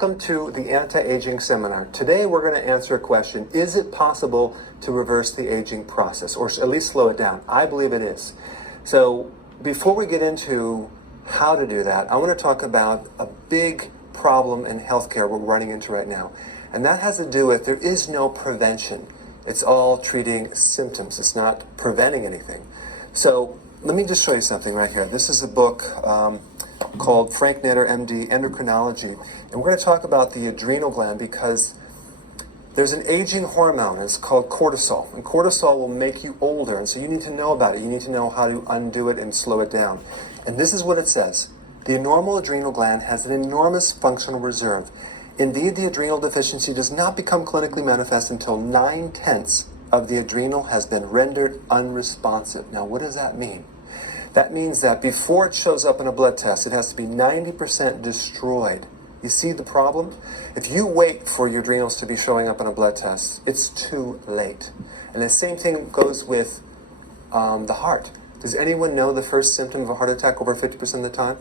Welcome to the Anti-Aging Seminar. Today we're going to answer a question: is it possible to reverse the aging process, or at least slow it down? I believe it is. So before we get into how to do that, I want to talk about a big problem in healthcare we're running into right now. And that has to do with there is no prevention. It's all treating symptoms. It's not preventing anything. So let me just show you something right here. This is a book called Frank Natter, MD, Endocrinology. And we're going to talk about the adrenal gland because there's an aging hormone. It's called cortisol. And cortisol will make you older. And so you need to know about it. You need to know how to undo it and slow it down. And this is what it says. The normal adrenal gland has an enormous functional reserve. Indeed, the adrenal deficiency does not become clinically manifest until 9/10 of the adrenal has been rendered unresponsive. Now, what does that mean? That means that before it shows up in a blood test, it has to be 90% destroyed. You see the problem? If you wait for your adrenals to be showing up in a blood test, it's too late. And the same thing goes with the heart. Does anyone know the first symptom of a heart attack over 50% of the time?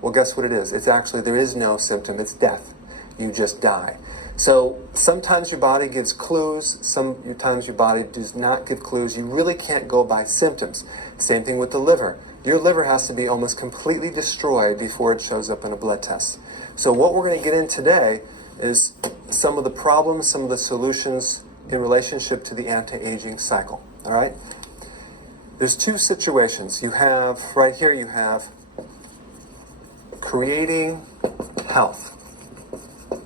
Well, guess what it is? It's actually, there is no symptom. It's death. You just die. So sometimes your body gives clues, sometimes your body does not give clues. You really can't go by symptoms. Same thing with the liver. Your liver has to be almost completely destroyed before it shows up in a blood test. So what we're going to get in today is some of the problems, some of the solutions in relationship to the anti-aging cycle. All right? There's two situations. You have, right here you have creating health,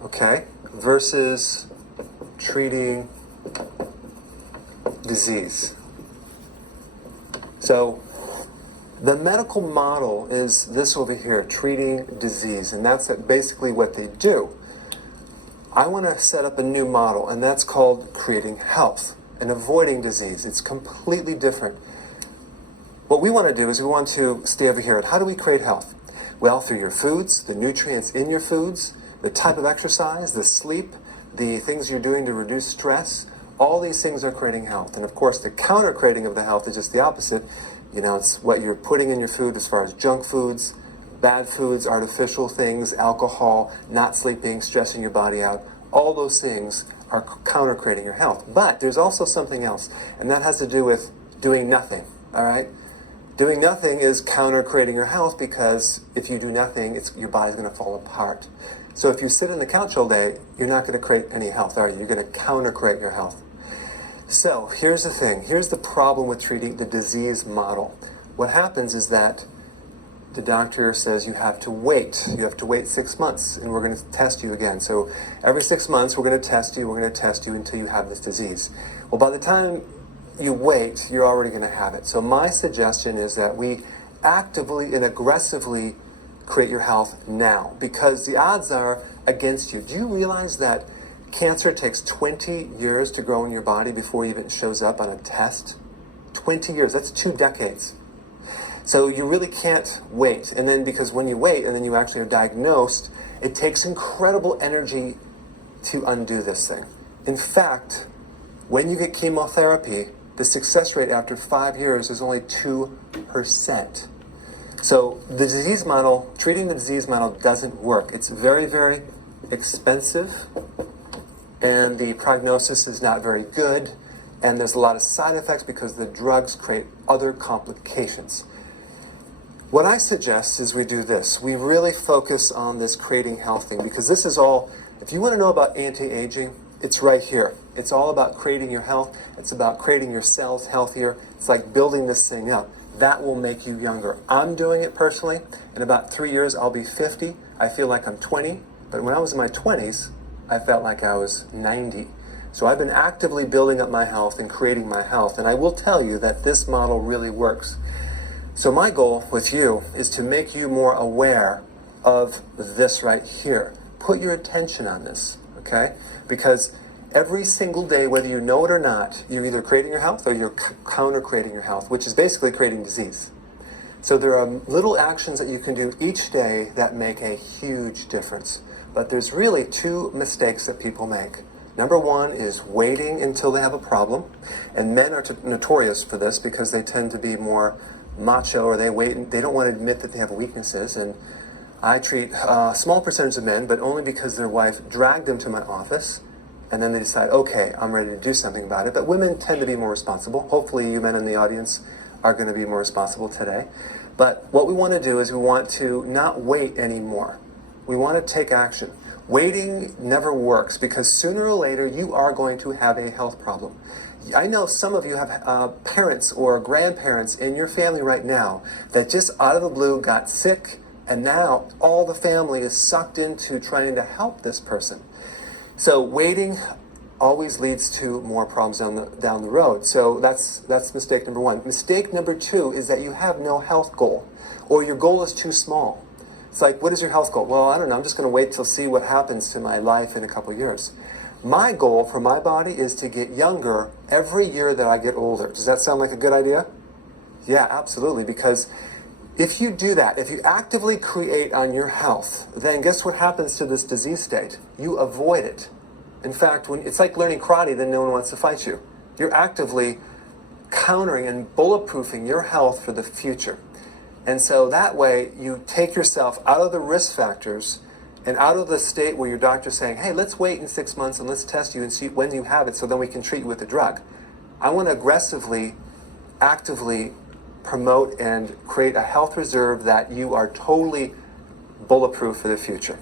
okay, versus treating disease. So the medical model is this over here, treating disease, and that's basically what they do. I want to set up a new model, and that's called creating health and avoiding disease. It's completely different. What we want to do is we want to stay over here. How do we create health? Well, through your foods, the nutrients in your foods, the type of exercise, the sleep, the things you're doing to reduce stress. All these things are creating health. And of course, the counter-creating of the health is just the opposite. You know, it's what you're putting in your food as far as junk foods, bad foods, artificial things, alcohol, not sleeping, stressing your body out. All those things are counter-creating your health. But there's also something else, and that has to do with doing nothing, all right? Doing nothing is counter-creating your health because if you do nothing, your body's going to fall apart. So if you sit on the couch all day, you're not going to create any health, are you? You're going to counter-create your health. So here's the thing. Here's the problem with treating the disease model. What happens is that the doctor says you have to wait. You have to wait 6 months, and we're going to test you again. So every 6 months, we're going to test you. We're going to test you until you have this disease. Well, by the time you wait, you're already going to have it. So my suggestion is that we actively and aggressively create your health now, because the odds are against you. Do you realize that cancer takes 20 years to grow in your body before it even shows up on a test? 20 years, that's 2 decades. So you really can't wait. And then because when you wait and then you actually are diagnosed, it takes incredible energy to undo this thing. In fact, when you get chemotherapy, the success rate after 5 years is only 2%. So the disease model, treating the disease model doesn't work. It's very, very expensive, and the prognosis is not very good, and there's a lot of side effects because the drugs create other complications. What I suggest is we do this. We really focus on this creating health thing, because this is all, if you want to know about anti-aging, it's right here. It's all about creating your health. It's about creating your cells healthier. It's like building this thing up. That will make you younger. I'm doing it personally. In about 3 years, I'll be 50. I feel like I'm 20. But when I was in my 20s, I felt like I was 90. So I've been actively building up my health and creating my health. And I will tell you that this model really works. So my goal with you is to make you more aware of this right here. Put your attention on this, okay? Because every single day, whether you know it or not, you're either creating your health or you're counter-creating your health, which is basically creating disease. So there are little actions that you can do each day that make a huge difference. But there's really 2 mistakes that people make. Number 1 is waiting until they have a problem. And men are notorious for this because they tend to be more macho, or they wait and they don't want to admit that they have weaknesses. And I treat a small percentage of men, but only because their wife dragged them to my office, and then they decide, okay, I'm ready to do something about it. But women tend to be more responsible. Hopefully you men in the audience are going to be more responsible today. But what we want to do is we want to not wait anymore. We want to take action. Waiting never works because sooner or later you are going to have a health problem. I know some of you have parents or grandparents in your family right now that just out of the blue got sick, and now all the family is sucked into trying to help this person. So waiting always leads to more problems down the road. So that's mistake number one. Mistake number two is that you have no health goal, or your goal is too small. It's like, what is your health goal? Well, I don't know. I'm just going to wait till see what happens to my life in a couple years. My goal for my body is to get younger every year that I get older. Does that sound like a good idea? Yeah, absolutely. Because if you do that, if you actively create on your health, then guess what happens to this disease state? You avoid it. In fact, it's like learning karate, then no one wants to fight you. You're actively countering and bulletproofing your health for the future. And so that way you take yourself out of the risk factors and out of the state where your doctor's saying, hey, let's wait in 6 months and let's test you and see when you have it so then we can treat you with the drug. I want to aggressively, actively promote and create a health reserve that you are totally bulletproof for the future.